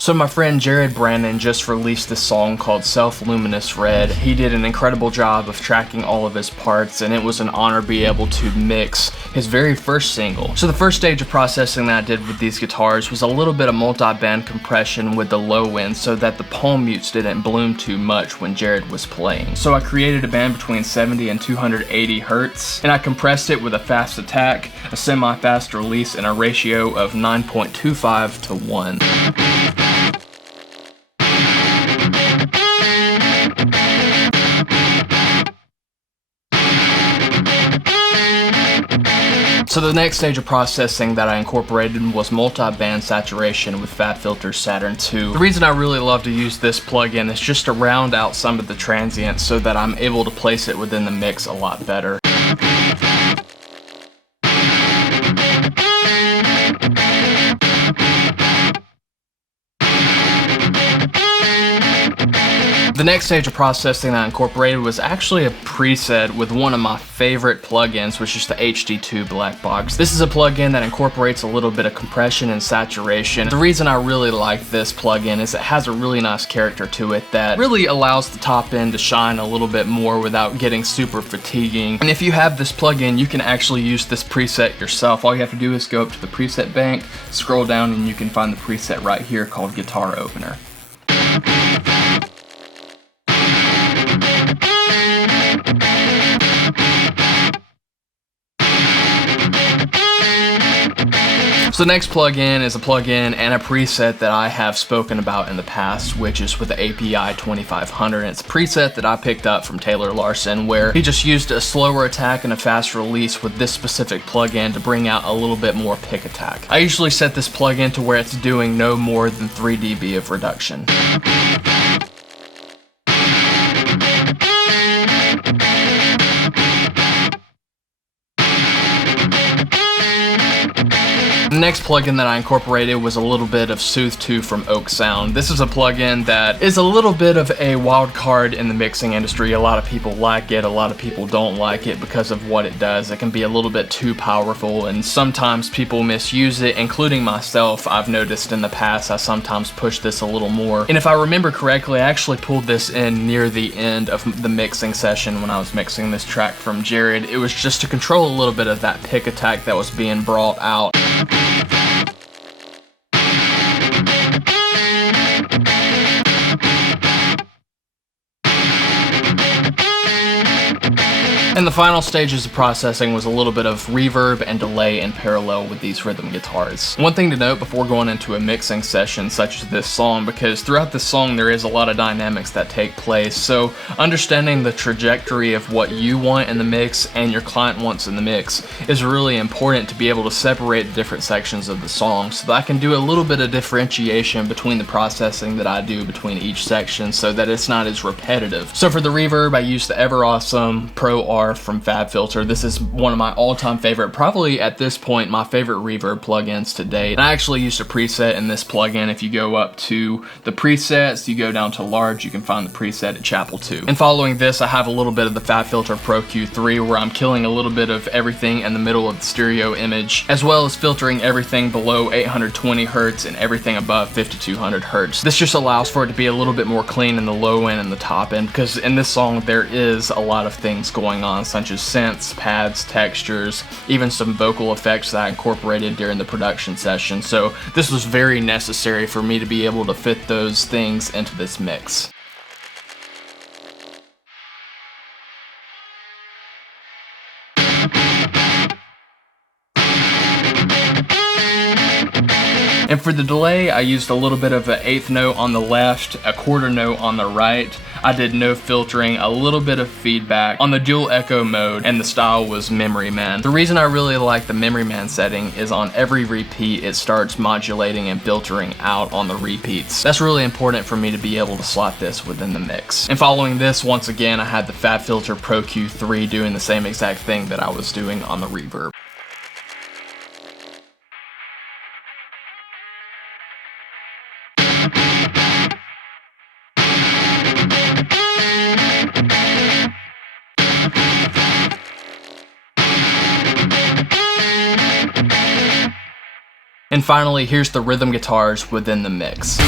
So my friend Jared Brandon just released this song called Self-Luminous Red. He did an incredible job of tracking all of his parts, and it was an honor to be able to mix his very first single. So the first stage of processing that I did with these guitars was a little bit of multi-band compression with the low end so that the palm mutes didn't bloom too much when Jared was playing. So I created a band between 70 and 280 hertz, and I compressed it with a fast attack, a semi-fast release, and a ratio of 9.25 to 1. So the next stage of processing that I incorporated was multi-band saturation with FabFilter's Saturn II. The reason I really love to use this plugin is just to round out some of the transients so that I'm able to place it within the mix a lot better. The next stage of processing that I incorporated was actually a preset with one of my favorite plugins, which is the HD2 Black Box. This is a plugin that incorporates a little bit of compression and saturation. The reason I really like this plugin is it has a really nice character to it that really allows the top end to shine a little bit more without getting super fatiguing. And if you have this plugin, you can actually use this preset yourself. All you have to do is go up to the preset bank, scroll down, and you can find the preset right here called Guitar Opener. So the next plugin is a plugin and a preset that I have spoken about in the past, which is with the API 2500. And it's a preset that I picked up from Taylor Larson, where he just used a slower attack and a fast release with this specific plugin to bring out a little bit more pick attack. I usually set this plugin to where it's doing no more than 3 dB of reduction. The next plugin that I incorporated was a little bit of Soothe II from Oak Sound. This is a plugin that is a little bit of a wild card in the mixing industry. A lot of people like it, a lot of people don't like it because of what it does. It can be a little bit too powerful, and sometimes people misuse it, including myself. I've noticed in the past I sometimes push this a little more. And if I remember correctly, I actually pulled this in near the end of the mixing session when I was mixing this track from Jared. It was just to control a little bit of that pick attack that was being brought out. And the final stages of processing was a little bit of reverb and delay in parallel with these rhythm guitars. One thing to note before going into a mixing session such as this song, because throughout this song there is a lot of dynamics that take place, so understanding the trajectory of what you want in the mix and your client wants in the mix is really important to be able to separate the different sections of the song so that I can do a little bit of differentiation between the processing that I do between each section so that it's not as repetitive. So for the reverb, I used the ever awesome Pro R from FabFilter. This is one of my all-time favorite, probably at this point my favorite reverb plugins to date. And I actually used a preset in this plugin. If you go up to the presets, you go down to large, you can find the preset at Chapel 2. And following this, I have a little bit of the FabFilter Pro Q3 where I'm killing a little bit of everything in the middle of the stereo image, as well as filtering everything below 820 Hertz and everything above 5200 Hertz. This just allows for it to be a little bit more clean in the low end and the top end, because in this song there is a lot of things going on, such as synths, pads, textures, even some vocal effects that I incorporated during the production session. So this was very necessary for me to be able to fit those things into this mix. And for the delay, I used a little bit of an eighth note on the left, a quarter note on the right. I did no filtering, a little bit of feedback on the dual echo mode, and the style was Memory Man. The reason I really like the Memory Man setting is on every repeat, it starts modulating and filtering out on the repeats. That's really important for me to be able to slot this within the mix. And following this, once again, I had the FabFilter Pro Q3 doing the same exact thing that I was doing on the reverb. And finally, here's the rhythm guitars within the mix.